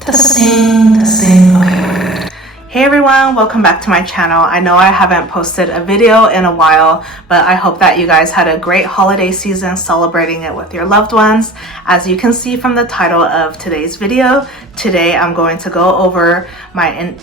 Testing. Okay, we're good. Hey everyone, welcome back to my channel. I know I haven't posted a video in a while, but I hope that you guys had a great holiday season celebrating it with your loved ones. As you can see from the title of today's video, today I'm going to go over my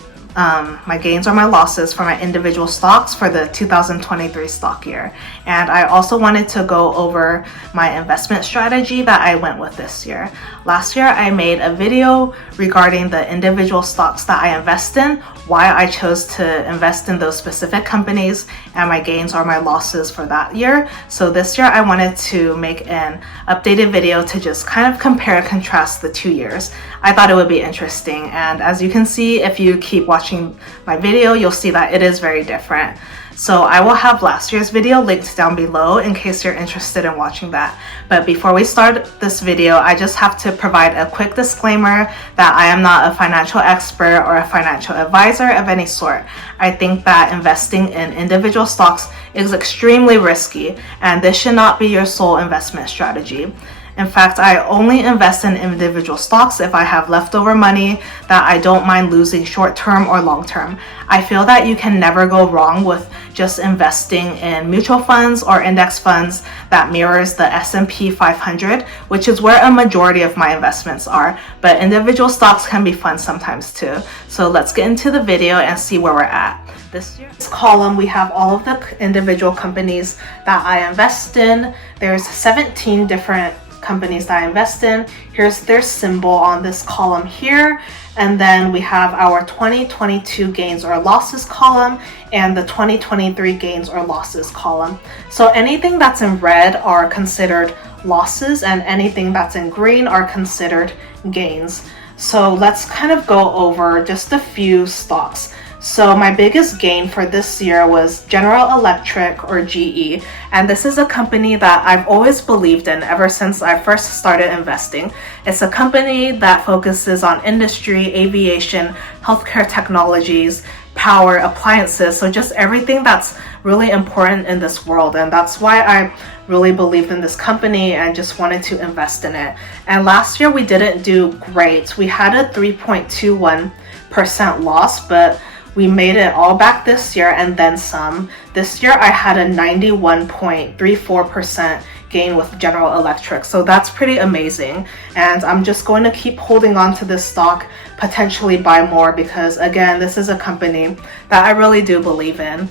gains or my losses for my individual stocks for the 2023 stock year. And I also wanted to go over my investment strategy that I went with this year. Last year, I made a video regarding the individual stocks that I invest in, why I chose to invest in those specific companies, and my gains or my losses for that year. So this year, I wanted to make an updated video to just kind of compare and contrast the 2 years. I thought it would be interesting, and as you can see, if you keep watching my video, you'll see that it is very different. So I will have last year's video linked down below in case you're interested in watching that. But before we start this video, I just have to provide a quick disclaimer that I am not a financial expert or a financial advisor of any sort. I think that investing in individual stocks is extremely risky, and this should not be your sole investment strategy. In fact, I only invest in individual stocks if I have leftover money that I don't mind losing short-term or long-term. I feel that you can never go wrong with just investing in mutual funds or index funds that mirrors the S&P 500, which is where a majority of my investments are. But individual stocks can be fun sometimes too. So let's get into the video and see where we're at. This year's column, we have all of the individual companies that I invest in. There's 17 different companies that I invest in. Here's their symbol on this column here. And then we have our 2022 gains or losses column and the 2023 gains or losses column. So anything that's in red are considered losses, and anything that's in green are considered gains. So let's kind of go over just a few stocks. So my biggest gain for this year was General Electric, or GE, and this is a company that I've always believed in ever since I first started investing. It's a company that focuses on industry, aviation, healthcare technologies, power, appliances, so just everything that's really important in this world, and that's why I really believed in this company and just wanted to invest in it. And last year we didn't do great. We had a 3.21% loss, but we made it all back this year and then some. This year I had a 91.34% gain with General Electric, so that's pretty amazing. And I'm just going to keep holding on to this stock, potentially buy more, because again, this is a company that I really do believe in.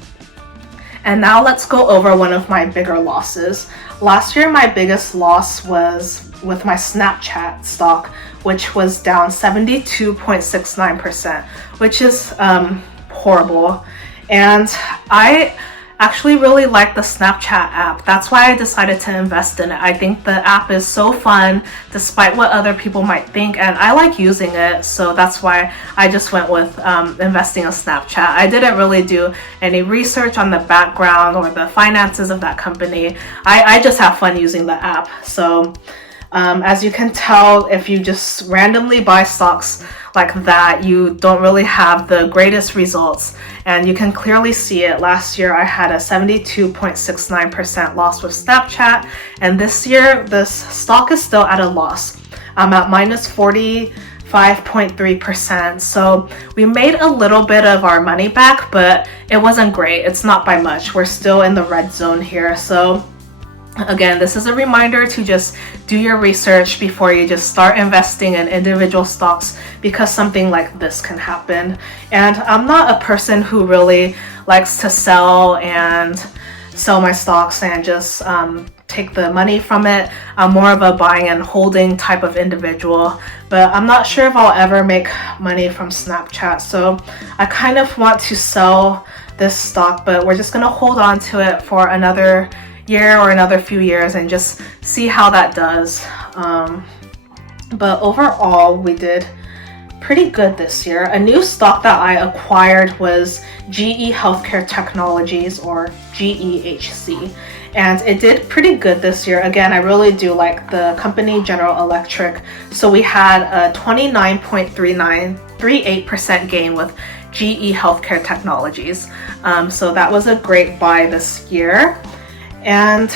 And now let's go over one of my bigger losses. Last year, my biggest loss was with my Snapchat stock, which was down 72.69%, which is horrible. And I actually really like the Snapchat app. That's why I decided to invest in it. I think the app is so fun, despite what other people might think, and I like using it, so that's why I just went with investing in Snapchat. I didn't really do any research on the background or the finances of that company. I just have fun using the app. So as you can tell, if you just randomly buy stocks like that, you don't really have the greatest results, and you can clearly see it. Last year I had a 72.69% loss with Snapchat, and this year this stock is still at a loss. I'm at minus 45.3%. So we made a little bit of our money back, but it wasn't great. It's not by much. We're still in the red zone here. So again, this is a reminder to just do your research before you just start investing in individual stocks, because something like this can happen. And I'm not a person who really likes to sell my stocks and just take the money from it. I'm more of a buying and holding type of individual, but I'm not sure if I'll ever make money from Snapchat. So I kind of want to sell this stock, but we're just gonna hold on to it for another year or another few years and just see how that does. But overall, we did pretty good this year. A new stock that I acquired was GE Healthcare Technologies, or GEHC, and it did pretty good this year. Again, I really do like the company General Electric. So we had a 29.38% gain with GE Healthcare Technologies. So that was a great buy this year. And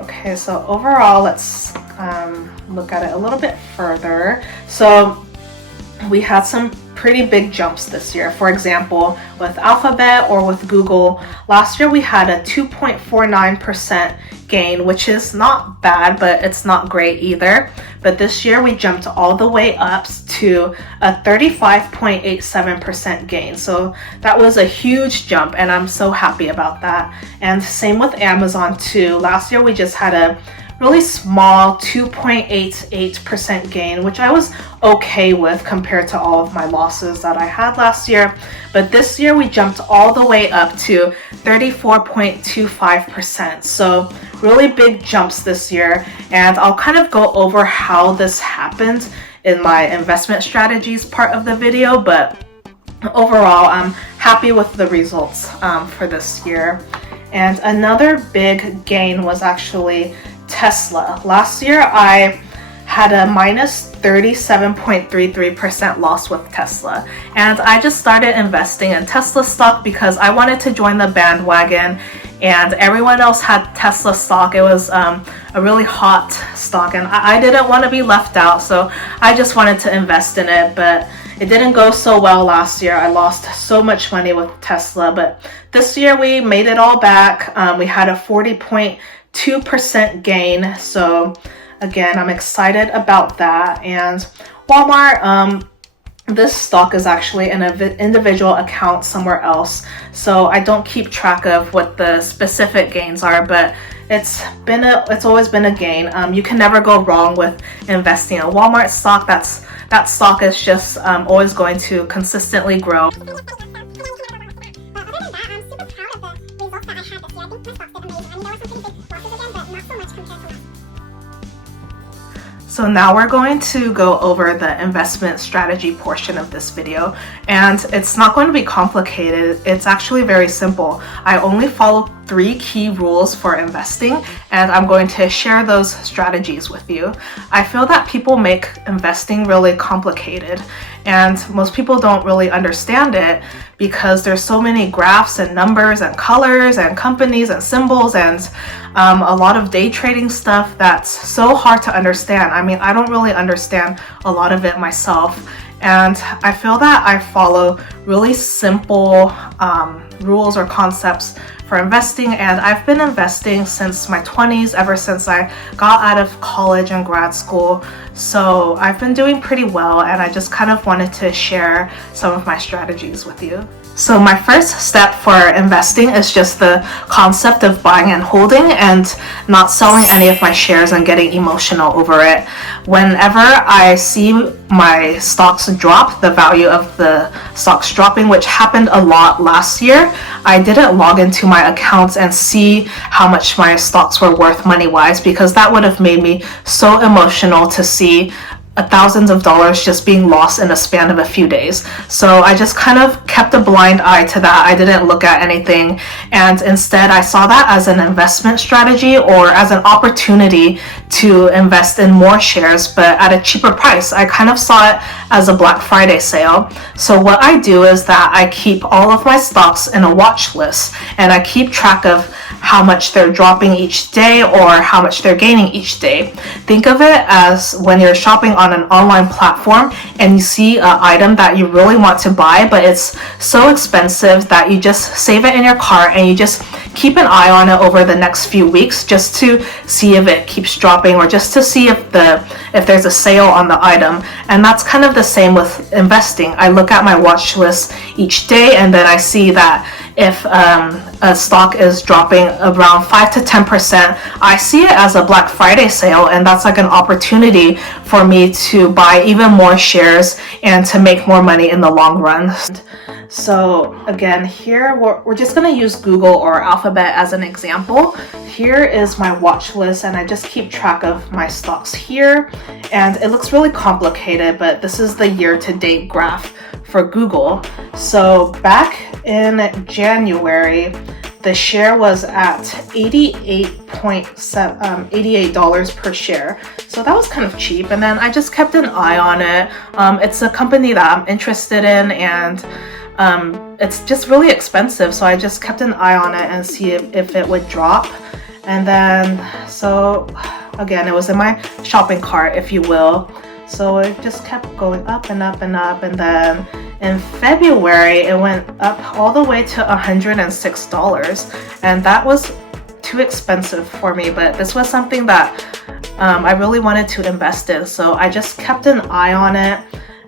okay, so overall, let's look at it a little bit further. So we had some pretty big jumps this year. For example, with Alphabet or with Google, last year we had a 2.49% gain, which is not bad, but it's not great either. But this year we jumped all the way up to a 35.87% gain. So that was a huge jump, and I'm so happy about that. And same with Amazon too. Last year we just had a really small 2.88% gain, which I was okay with compared to all of my losses that I had last year. But this year we jumped all the way up to 34.25%. So really big jumps this year. And I'll kind of go over how this happened in my investment strategies part of the video. But overall, I'm happy with the results for this year. And another big gain was actually Tesla. Last year I had a minus 37.33% loss with Tesla, and I just started investing in Tesla stock because I wanted to join the bandwagon, and everyone else had Tesla stock. It was a really hot stock, and I didn't want to be left out, so I just wanted to invest in it. But it didn't go so well last year. I lost so much money with Tesla, but this year we made it all back. We had a 40.2% gain. So again, I'm excited about that. And Walmart, this stock is actually in an individual account somewhere else, so I don't keep track of what the specific gains are, but it's always been a gain. You can never go wrong with investing in a Walmart stock. That stock is just always going to consistently grow. So now we're going to go over the investment strategy portion of this video, and it's not going to be complicated. It's actually very simple. I only follow 3 key rules for investing, and I'm going to share those strategies with you. I feel that people make investing really complicated, and most people don't really understand it because there's so many graphs and numbers and colors and companies and symbols and a lot of day trading stuff that's so hard to understand. I mean, I don't really understand a lot of it myself, and I feel that I follow really simple rules or concepts for investing, and I've been investing since my 20s, ever since I got out of college and grad school. So I've been doing pretty well, and I just kind of wanted to share some of my strategies with you. So my first step for investing is just the concept of buying and holding and not selling any of my shares and getting emotional over it. Whenever I see my stocks drop, the value of the stocks dropping, which happened a lot last year, I didn't log into my accounts and see how much my stocks were worth money-wise, because that would have made me so emotional to see thousands of dollars just being lost in a span of a few days. So I just kind of kept a blind eye to that. I didn't look at anything, and instead I saw that as an investment strategy or as an opportunity to invest in more shares, but at a cheaper price. I kind of saw it as a Black Friday sale. So what I do is that I keep all of my stocks in a watch list, and I keep track of how much they're dropping each day or how much they're gaining each day. Think of it as when you're shopping on an online platform and you see an item that you really want to buy, but it's so expensive that you just save it in your cart and you just keep an eye on it over the next few weeks just to see if it keeps dropping or just to see if there's a sale on the item. And that's kind of the same with investing. I look at my watch list each day, and then I see that if a stock is dropping around 5 to 10%, I see it as a Black Friday sale, and that's like an opportunity for me to buy even more shares and to make more money in the long run. So again, here we're just going to use Google or Alphabet as an example. Here is my watch list, and I just keep track of my stocks here, and it looks really complicated, but this is the year-to-date graph for Google. So back in January, the share was at $88 per share. So that was kind of cheap, and then I just kept an eye on it. It's a company that I'm interested in, and it's just really expensive, so I just kept an eye on it and see if it would drop. And then, so again, it was in my shopping cart, if you will. So it just kept going up and up and up, and then in February it went up all the way to $106, and that was too expensive for me, but this was something that I really wanted to invest in, so I just kept an eye on it.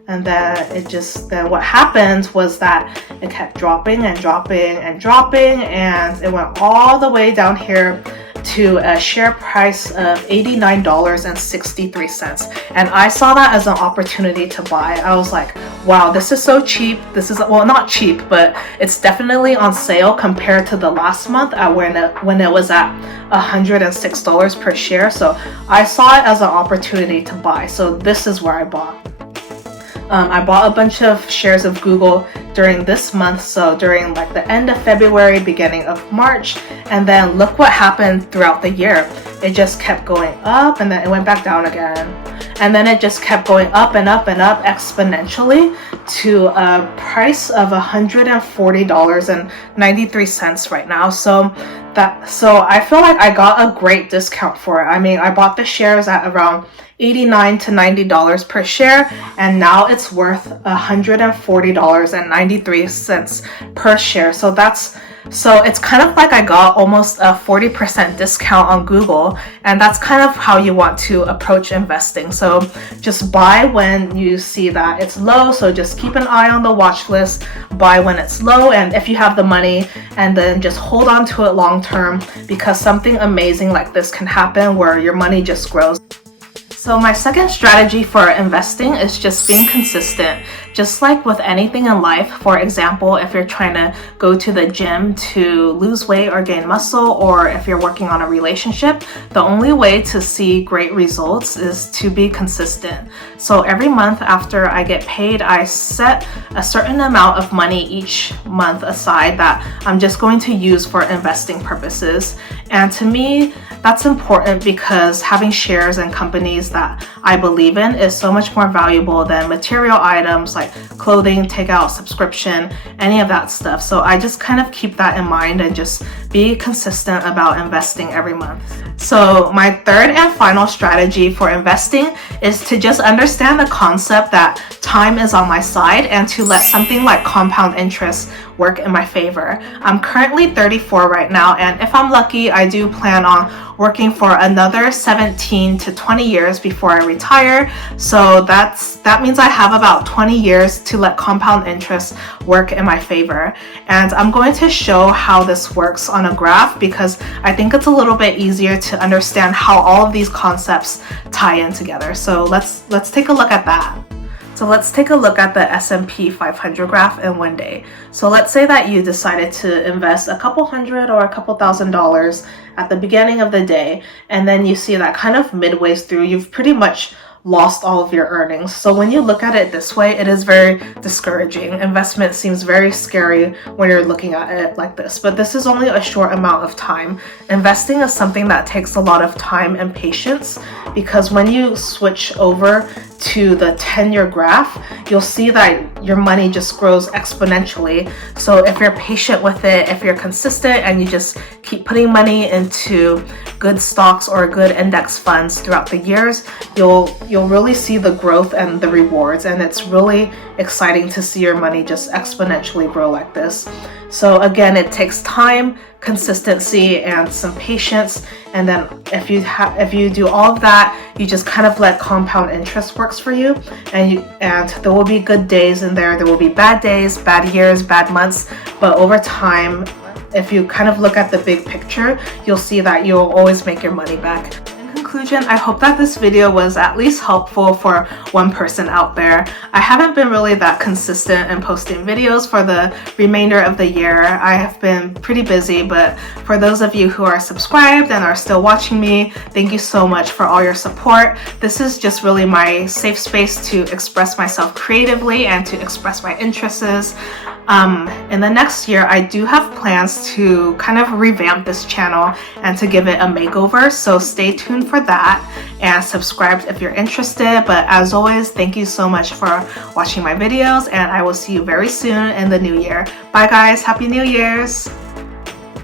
And then what happened was that it kept dropping and dropping and dropping, and it went all the way down here to a share price of $89.63. And I saw that as an opportunity to buy. I was like, wow, this is so cheap. This is, well, not cheap, but it's definitely on sale compared to the last month when it was at $106 per share. So I saw it as an opportunity to buy. So this is where I bought. I bought a bunch of shares of Google during this month, so during like the end of February, beginning of March, and then look what happened throughout the year. It just kept going up, and then it went back down again, and then it just kept going up and up and up exponentially to a price of $140.93 right now. So I feel like I got a great discount for it. I mean, I bought the shares at around $89 to $90 per share, and now it's worth $140.93 per share. So it's kind of like I got almost a 40% discount on Google, and that's kind of how you want to approach investing. So just buy when you see that it's low, so just keep an eye on the watch list, buy when it's low, and if you have the money, and then just hold on to it long term, because something amazing like this can happen where your money just grows. So my second strategy for investing is just being consistent. Just like with anything in life, for example, if you're trying to go to the gym to lose weight or gain muscle, or if you're working on a relationship, the only way to see great results is to be consistent. So every month after I get paid, I set a certain amount of money each month aside that I'm just going to use for investing purposes. And to me, that's important because having shares in companies that I believe in is so much more valuable than material items like clothing, takeout, subscription, any of that stuff. So I just kind of keep that in mind and just be consistent about investing every month. So my third and final strategy for investing is to just understand the concept that time is on my side and to let something like compound interest work in my favor. I'm currently 34 right now, and if I'm lucky, I do plan on working for another 17 to 20 years before I retire. So that means I have about 20 years to let compound interest work in my favor. And I'm going to show how this works on a graph because I think it's a little bit easier to understand how all of these concepts tie in together. So let's take a look at that. So let's take a look at the S&P 500 graph in one day. So let's say that you decided to invest a couple hundred or a couple $1,000s at the beginning of the day, and then you see that kind of midway through, you've pretty much lost all of your earnings. So when you look at it this way, it is very discouraging. Investment seems very scary when you're looking at it like this, but this is only a short amount of time. Investing is something that takes a lot of time and patience, because when you switch over to the 10-year graph, you'll see that your money just grows exponentially. So if you're patient with it, if you're consistent and you just keep putting money into good stocks or good index funds throughout the years, you'll really see the growth and the rewards, and it's really exciting to see your money just exponentially grow like this. So again, it takes time, consistency, and some patience, and then if you do all of that, you just kind of let compound interest works for you, and there will be good days in there will be bad days, bad years, bad months, but over time, if you kind of look at the big picture, you'll see that you'll always make your money back. Conclusion, I hope that this video was at least helpful for one person out there. I haven't been really that consistent in posting videos for the remainder of the year. I have been pretty busy, but for those of you who are subscribed and are still watching me, thank you so much for all your support. This is just really my safe space to express myself creatively and to express my interests. In the next year, I do have plans to kind of revamp this channel and to give it a makeover, so stay tuned for that and subscribe if you're interested. But as always, thank you so much for watching my videos, and I will see you very soon in the new year. Bye guys, Happy New Year's!